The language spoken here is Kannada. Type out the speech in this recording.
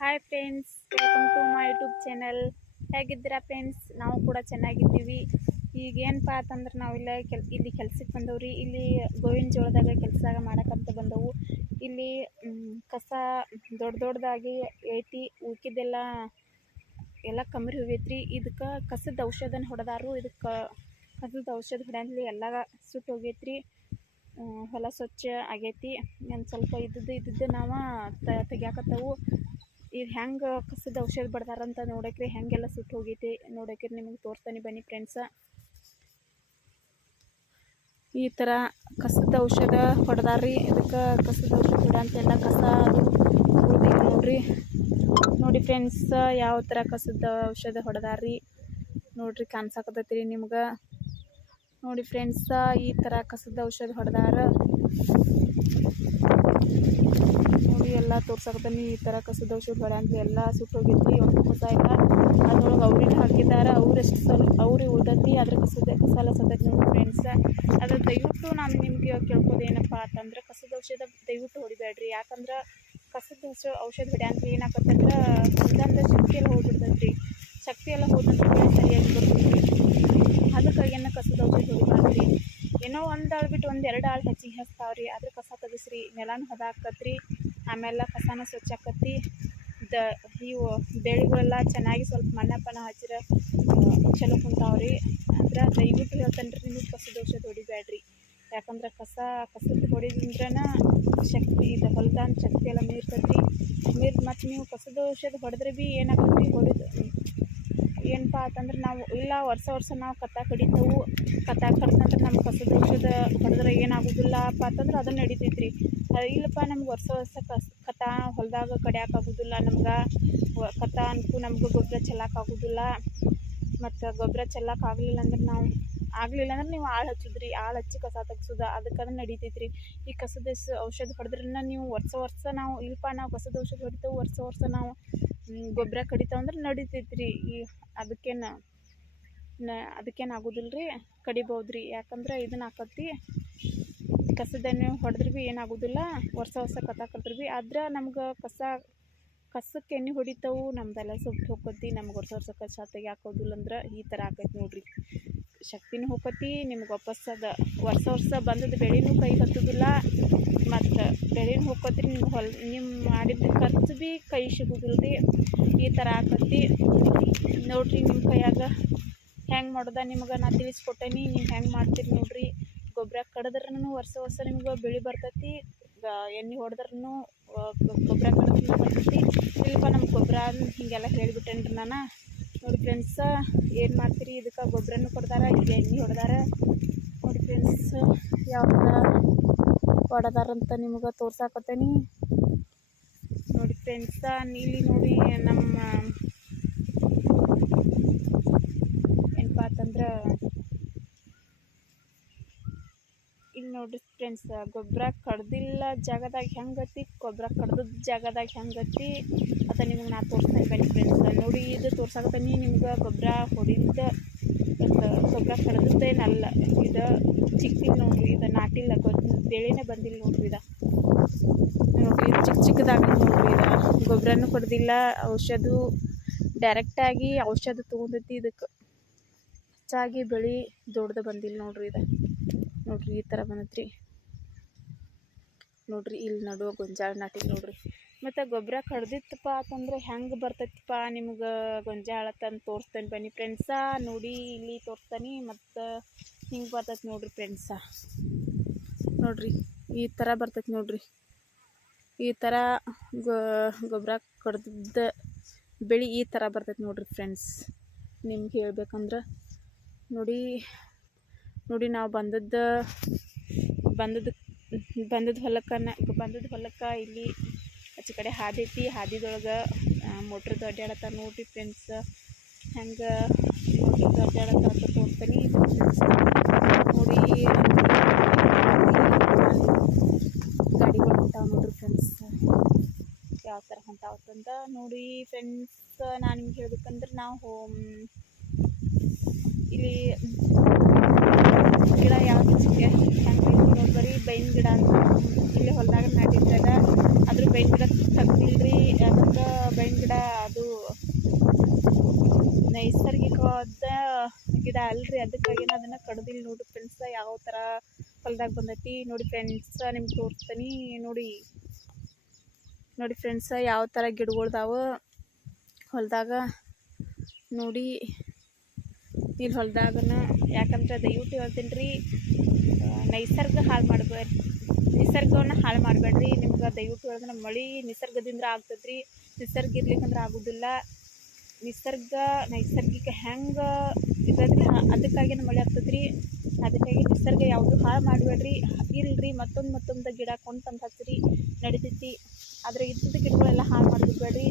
Hi friends, welcome to my YouTube channel. ಹೇಗಿದ್ದೀರಾ ಫ್ರೆಂಡ್ಸ್? ನಾವು ಕೂಡ ಚೆನ್ನಾಗಿದ್ದೀವಿ. ಈಗ ಏನಪ್ಪ ಅಂತಂದ್ರೆ ನಾವಿಲ್ಲ ಇಲ್ಲಿ ಕೆಲ್ಸಕ್ಕೆ ಬಂದವ್ರಿ. ಇಲ್ಲಿ ಗೋವಿನ ಜೋಳದಾಗ ಕೆಲಸ ಮಾಡಕ್ಕಂತ ಬಂದವು. ಇಲ್ಲಿ ಕಸ ದೊಡ್ಡದಾಗಿ ಐತಿ, ಉಳ್ಕಿದ್ದೆಲ್ಲ ಕಮ್ಮಿ ಹೋಗೈತ್ರಿ. ಇದಕ್ಕೆ ಕಸದ ಔಷಧನ ಹೊಡೆದಾರು. ಇದಕ್ಕೆ ಕಸದ ಔಷಧ ಹೊಡೆಯಂತಲಿ ಎಲ್ಲ ಸುಟ್ಟು ಹೋಗೈತ್ರಿ. ಹೊಲ ಸ್ವಚ್ಛ ಆಗೈತಿ. ಒಂದು ಸ್ವಲ್ಪ ಇದ್ದದ್ದು ನಾವು ತೆಗಿಯಾಕತ್ತವು. ಇದು ಹೆಂಗೆ ಕಸದ ಔಷಧ ಬಡ್ದಾರಂತ ನೋಡಕ್ರಿ, ಹೆಂಗೆಲ್ಲ ಸುಟ್ಟು ಹೋಗೈತಿ ನೋಡಕ್ರಿ. ನಿಮಗೆ ತೋರಿಸ್ತಾನೆ ಬನ್ನಿ ಫ್ರೆಂಡ್ಸ. ಈ ಥರ ಕಸದ ಔಷಧ ಹೊಡೆದಾರ್ರಿ. ಇದಕ್ಕೆ ಕಸದ ಔಷಧ ಹೊಡೆಯಂತೆಲ್ಲ ಕಸ ಅದು ಉಳ್ದೈತಿ ನೋಡ್ರಿ. ನೋಡಿ ಫ್ರೆಂಡ್ಸ್, ಯಾವ ಥರ ಕಸದ ಔಷಧ ಹೊಡೆದಾರ್ರಿ ನೋಡ್ರಿ, ಕಾಣಿಸಾಕತ್ತೈತ್ರಿ ನಿಮ್ಗೆ. ನೋಡಿ ಫ್ರೆಂಡ್ಸ, ಈ ಥರ ಕಸದ ಔಷಧ ಹೊಡೆದಾರ ನೋಡಿ. ಎಲ್ಲ ತೋರ್ಸಾಕತ್ತಾನೆ. ಈ ಥರ ಕಸದ ಔಷಧ ಹೊಡೆಯಂತ ಎಲ್ಲ ಸುಟ್ಟು ಹೋಗೈತ್ರಿ. ಒಂದು ಕಸ ಇಲ್ಲ, ಅದ್ರೊಳಗೆ ಅವ್ರಿಗೆ ಹಾಕಿದ್ದಾರೆ. ಅವ್ರೆಷ್ಟು ಅವ್ರಿಗೆ ಉಳ್ದೈತಿ, ಅದ್ರ ಕಸ ಎಲ್ಲ ಸತ್ತೈತಿ ನೋಡಿ ಫ್ರೆಂಡ್ಸ. ಅದ್ರ ದಯವಿಟ್ಟು ನಾನು ನಿಮ್ಗೆ ಕೇಳ್ಕೋದೇನಪ್ಪ ಅಂತಂದ್ರೆ, ಕಸದ ಔಷಧ ದಯವಿಟ್ಟು ಹೊಡಿಬೇಡ್ರಿ. ಯಾಕಂದ್ರೆ ಕಸದ ಔಷಧ ಹೊಡೆಯಂತ ಏನಾಕತ್ತಂದ್ರೆ ಹೊಲದಂದ ಶಕ್ತಿ ಎಲ್ಲ ಹೋಗ್ಬಿಡ್ತೈತ್ರಿ. ಶಕ್ತಿ ಎಲ್ಲ ಹೋದಂದ್ರೆ ಸರಿಯಾಗಿ ಬರ್ತೀವಿ. ಅದಕ್ಕಾಗೇನ ಕಸದ ಔಷಧ ಹೊಡಿಬಾರ್ದ್ರಿ. ಏನೋ ಒಂದು ಆಳು ಬಿಟ್ಟು ಒಂದೆರಡು ಆಳು ಹೆಚ್ಚಿಗೆ ಹಚ್ತಾವ್ರಿ. ಅದ್ರ ಕಸ ತೆಗಿಸ್ರಿ, ನೆಲನೂ ಹದ ಆಕತ್ರಿ. ಆಮೇಲೆ ಕಸನ ಸ್ವಚ್ಛ ಆಕತ್ತಿ. ಇವು ಬೆಳೆಗಳೆಲ್ಲ ಚೆನ್ನಾಗಿ ಸ್ವಲ್ಪ ಮಣ್ಣಪ್ಪನ ಹಚ್ಚಿರ ಚಲೋ ಕುಂತಾವ್ರಿ. ಅಂದ್ರೆ ದಯವಿಟ್ಟು ಹೇಳ್ತಾನೆ ರೀ, ನಿಮಗೆ ಕಸದ ಔಷಧ ಹೊಡಿಬೇಡ್ರಿ. ಯಾಕಂದ್ರೆ ಕಸದ ಹೊಡಿದ್ರಿಂದ್ರನ ಶಕ್ತಿ ಇದು ಹೊಲದಾನ ಶಕ್ತಿ ಎಲ್ಲ ಮೀರ್ತೈತಿ. ಮತ್ತು ನೀವು ಕಸದ ಔಷಧ ಹೊಡೆದ್ರೆ ಭೀ ಏನಾಗತ್ರಿ, ಏನಪ್ಪ ಅಂತಂದ್ರೆ ನಾವು ಇಲ್ಲ ವರ್ಷ ನಾವು ಕತ್ತ ಕಡಿತೇವೆ. ಕತ್ತ ಕಡ್ದಂದ್ರೆ ನಮ್ಗೆ ಕಸದ ಔಷಧ ಹೊಡೆದ್ರೆ ಏನಾಗೋದಿಲ್ಲಪ್ಪ ಅಂತಂದ್ರೆ ಅದನ್ನು ನಡಿತೈತ್ರಿ. ಇಲ್ಲಪ್ಪ ನಮ್ಗೆ ವರ್ಷ ಕತ್ತ ಹೊಲದಾಗ ಕಡಿಯೋಕ್ಕಾಗೋದಿಲ್ಲ. ನಮ್ಗೆ ಕತ್ತ ಅನ್ಕು ನಮ್ಗೆ ಗೊಬ್ಬರ ಚೆಲ್ಲಕ್ಕಾಗೋದಿಲ್ಲ. ಮತ್ತು ಗೊಬ್ಬರ ಚೆಲ್ಲಕ್ಕಾಗಲಿಲ್ಲ ಅಂದ್ರೆ ನೀವು ಆಳು ಹಚ್ಚಿದ್ರಿ, ಆಳು ಹಚ್ಚಿ ಕಸ ತೆಗ್ಸೋದು ಅದಕ್ಕೆ ನಡಿತೈತ್ರಿ. ಈ ಕಸದ ಔಷಧ ಹೊಡೆದ್ರನ್ನ ನೀವು ವರ್ಷ ನಾವು ಇಲ್ಲಪ್ಪ ನಾವು ಕಸದ ಔಷಧ ಹೊಡಿತೇವೆ, ವರ್ಷ ನಾವು ಗೊಬ್ಬರ ಕಡಿತಾವೆ ಅಂದ್ರೆ ನಡಿತೈತ್ರಿ. ಅದಕ್ಕೇನು ಆಗೋದಿಲ್ಲ ರೀ, ಕಡಿಬೋದ್ರಿ. ಯಾಕಂದ್ರೆ ಇದನ್ನ ಹಾಕತ್ತಿ ಕಸದನ್ನು ಹೊಡೆದ್ರೆ ಭೀ ಏನಾಗೋದಿಲ್ಲ. ವರ್ಷ ಕಸ ಕಡಿದ್ರೆ ಭೀ ಆದ್ರೆ ನಮ್ಗೆ ಕಸಕ್ಕೆ ಎಣ್ಣೆ ಹೊಡಿತಾವು, ನಮ್ದೆಲ್ಲ ಸುಟ್ಟು ಹೋಗತ್ತಿ. ನಮ್ಗೆ ವರ್ಷ ಕಸ ತೆಗಿಯಾಕೋದಿಲ್ಲ ಅಂದ್ರೆ ಈ ಥರ ಆಕೈತಿ ನೋಡ್ರಿ. ಶಕ್ತಿನೂ ಹೋಗತ್ತಿ, ನಿಮ್ಗೆ ವಾಪಸ್ಸದ ವರ್ಷ ಬಂದದ್ದು ಬೆಳೆನೂ ಕೈ ಹತ್ತೋದಿಲ್ಲ. ಮತ್ತು ಬೆಳೆನೂ ಹೋಗತ್ರಿ. ನಿಮ್ಮ ಮಾಡಿದ ಖರ್ಚು ಭೀ ಕೈ ಸಿಗೋದಿಲ್ಲ ರೀ. ಈ ಥರ ಆಕತ್ತಿ ನೋಡ್ರಿ. ನಿಮ್ಮ ಕೈಯಾಗ ಹೆಂಗೆ ಮಾಡೋದ ನಿಮ್ಗೆ ನಾ ತಿಳಿಸ್ಕೊಟ್ಟೇನಿ. ನೀವು ಹೆಂಗೆ ಮಾಡ್ತೀರಿ ನೋಡ್ರಿ. ಗೊಬ್ಬರ ಕಡಿದ್ರೂ ವರ್ಷ ನಿಮ್ಗೆ ಬೆಳೆ ಬರ್ತೈತಿ. ಎಣ್ಣೆ ಹೊಡೆದ್ರೂ ಗೊಬ್ಬರ ಕಡಿದ್ರೂ ಬರ್ತೈತಿ. ಇಲ್ಲಪ್ಪ ನಮ್ಗೆ ಗೊಬ್ಬರ ಹೀಗೆಲ್ಲ ಹೇಳಿಬಿಟ್ಟೇನ್ರಿ ನಾನು. ನೋಡಿ ಫ್ರೆಂಡ್ಸ, ಏನು ಮಾಡ್ತೀರಿ, ಇದಕ್ಕೆ ಗೊಬ್ಬರನೂ ಕೊಡ್ದಾರ, ಈಗ ಎಣ್ಣೆ ಹೊಡೆದಾರ. ನೋಡಿ ಫ್ರೆಂಡ್ಸ್, ಯಾವ ಥರ ಹೊಡೆದಾರಂತ ನಿಮ್ಗೆ ತೋರ್ಸಾಕತ್ತೇನಿ ನೋಡಿ ಫ್ರೆಂಡ್ಸ. ಇಲ್ಲಿ ನೋಡಿ ನಮ್ಮ ಏನಪ್ಪ ಅಂತಂದ್ರೆ ಇಲ್ಲಿ ನೋಡ್ರಿ ಫ್ರೆಂಡ್ಸ್, ಗೊಬ್ಬರ ಕಡ್ದಿಲ್ಲ ಜಾಗದಾಗ ಹೆಂಗತಿ, ಗೊಬ್ಬರ ಕಡ್ದದ ಜಾಗದಾಗ ಹೆಂಗತಿ ಅಂತ ನಿಮ್ಗೆ ನಾ ತೋರಿಸ್ತೀನಿ ಬನ್ನಿ ಫ್ರೆಂಡ್ಸ್. ನೋಡಿ, ಇದು ತೋರ್ಸಾಕತ್ತೀನಿ ನಿಮ್ಗೆ ಗೊಬ್ಬರ ಹೊಡಿದ ಗೊಬ್ಬರ ಕಡ್ದದ್ದೇನಲ್ಲ. ಇದು ಚಿಕ್ಕದಿಲ್ಲ ನೋಡ್ರಿ, ಇದು ನಾಟಿಲ್ಲ, ಬೆಳೆನೇ ಬಂದಿಲ್ಲ ನೋಡ್ರಿ. ನೋಡ್ರಿ, ಚಿಕ್ಕದಾಗ ನೋಡ್ರಿ. ಗೊಬ್ಬರನೂ ಕೊಡ್ದಿಲ್ಲ, ಔಷಧ ಡೈರೆಕ್ಟಾಗಿ ಔಷಧ ತೊಗೊಂಡೈತಿ. ಇದಕ್ಕೆ ಹೆಚ್ಚಾಗಿ ಬೆಳೆ ದೊಡ್ಡದು ಬಂದಿಲ್ಲ ನೋಡ್ರಿ. ನೋಡ್ರಿ, ಈ ಥರ ಬಂದೈತ್ರಿ ನೋಡ್ರಿ. ಇಲ್ಲಿ ನಡುವ ಗೊಂಜಾಳ ನಾಟಿ ನೋಡ್ರಿ. ಮತ್ತು ಗೊಬ್ಬರ ಕಡ್ದಿತ್ತಪ್ಪ ಅಂತಂದ್ರೆ ಹೆಂಗೆ ಬರ್ತೈತಿಪ್ಪ ನಿಮ್ಗೆ ಗೊಂಜಾಳ ತಂದು ತೋರಿಸ್ತೇನೆ ಬನ್ನಿ ಫ್ರೆಂಡ್ಸ. ನೋಡಿ, ಇಲ್ಲಿ ತೋರಿಸ್ತಾನೆ. ಮತ್ತು ಹಿಂಗೆ ಬರ್ತೈತಿ ನೋಡ್ರಿ ಫ್ರೆಂಡ್ಸ. ನೋಡ್ರಿ, ಈ ಥರ ಬರ್ತೈತಿ ನೋಡ್ರಿ. ಈ ಥರ ಗೊಬ್ಬರ ಕಡ್ದಿದ್ದ ಬೆಳೆ ಈ ಥರ ಬರ್ತೈತಿ ನೋಡ್ರಿ ಫ್ರೆಂಡ್ಸ್. ನಿಮ್ಗೆ ಹೇಳ್ಬೇಕಂದ್ರೆ ನೋಡಿ ನಾವು ಬಂದದ್ದು ಹೊಲಕ್ಕೆ ಇಲ್ಲಿ ಆಚೆ ಕಡೆ ಹಾದಿ ಐತಿ. ಹಾದಿದೊಳಗೆ ಮೋಟ್ರದ್ದು ಅಡ್ಡಾಡತ್ತ ನೋಡ್ರಿ ಫ್ರೆಂಡ್ಸ್. ಹೆಂಗೆ ಮೋಟ್ರದ್ದು ಅಡ್ಡಾಡತ್ತ ಅಂತ ತೋರಿಸ್ತೀನಿ ನೋಡಿ. ಗಾಡಿಗಳು ಹೊಂಟಾವ ನೋಡ್ರಿ ಫ್ರೆಂಡ್ಸ್, ಯಾವ ಥರ ಹೊಂಟಾವತ್ತಂತ ನೋಡಿ ಫ್ರೆಂಡ್ಸ್. ನಾನು ನಿಮ್ಗೆ ಹೇಳ್ಬೇಕಂದ್ರೆ, ನಾವು ಇಲ್ಲಿ ಗಿಡ ಯಾವ್ದು ಹೆಂಗೆ ನೋಡ್ಬರಿ ಬೈನ್ ಗಿಡ ಅಂತ ಇಲ್ಲಿ ಹೊಲದಾಗ ನಾಟಿರ್ತದ. ಅದ್ರ ಬೈನ್ ಗಿಡ ತೆಗ್ದಿಲ್ರಿ. ಅದಕ್ಕೆ ಬೈನ್ ಗಿಡ ಅಲ್ರಿ, ಅದಕ್ಕಾಗಿ ಅದನ್ನು ಕಡ್ದಿಲ್ಲ ನೋಡಿರಿ ಫ್ರೆಂಡ್ಸ. ಯಾವ ಥರ ಹೊಲ್ದಾಗ ಬಂದೈತಿ ನೋಡಿ ಫ್ರೆಂಡ್ಸ, ನಿಮ್ಗೆ ತೋರಿಸ್ತೀನಿ ನೋಡಿ ಫ್ರೆಂಡ್ಸ ಯಾವ ಥರ ಗಿಡಗಳ್ದಾವೆ ಹೊಲದಾಗ ನೋಡಿ. ಇಲ್ಲಿ ಹೊಲದಾಗನ ಯಾಕಂದ್ರೆ ದಯವಿಟ್ಟು ಹೇಳ್ತೀನಿ ರೀ, ನಿಸರ್ಗವನ್ನು ಹಾಳು ಮಾಡಬೇಡ್ರಿ. ನಿಮ್ಗೆ ದಯವಿಟ್ಟು ಹೇಳಿದ್ರೆ ಮಳೆ ನಿಸರ್ಗದಿಂದ ಆಗ್ತದ್ರಿ, ನಿಸರ್ಗ ಇರ್ಲಿಕ್ಕಂದ್ರೆ ಆಗೋದಿಲ್ಲ. ನೈಸರ್ಗಿಕ ಹೆಂಗೆ ಇರೋದ್ರಿ ಅದಕ್ಕಾಗಿ ಮಳೆ ಆಗ್ತದ್ರಿ. ಅದಕ್ಕಾಗಿ ನಿಸರ್ಗ ಯಾವುದು ಹಾಳು ಮಾಡಬೇಡ್ರಿ. ಇಲ್ರಿ ಮತ್ತೊಂದು ಗಿಡ ಕೊಂಡು ತಂದು ಹಚ್ಚಿರಿ ನಡಿತೈತಿ, ಆದರೆ ಇದ್ದಿದ್ದ ಗಿಡಗಳೆಲ್ಲ ಹಾಳು ಮಾಡಿಬಿಡ್ಬೇಡ್ರಿ.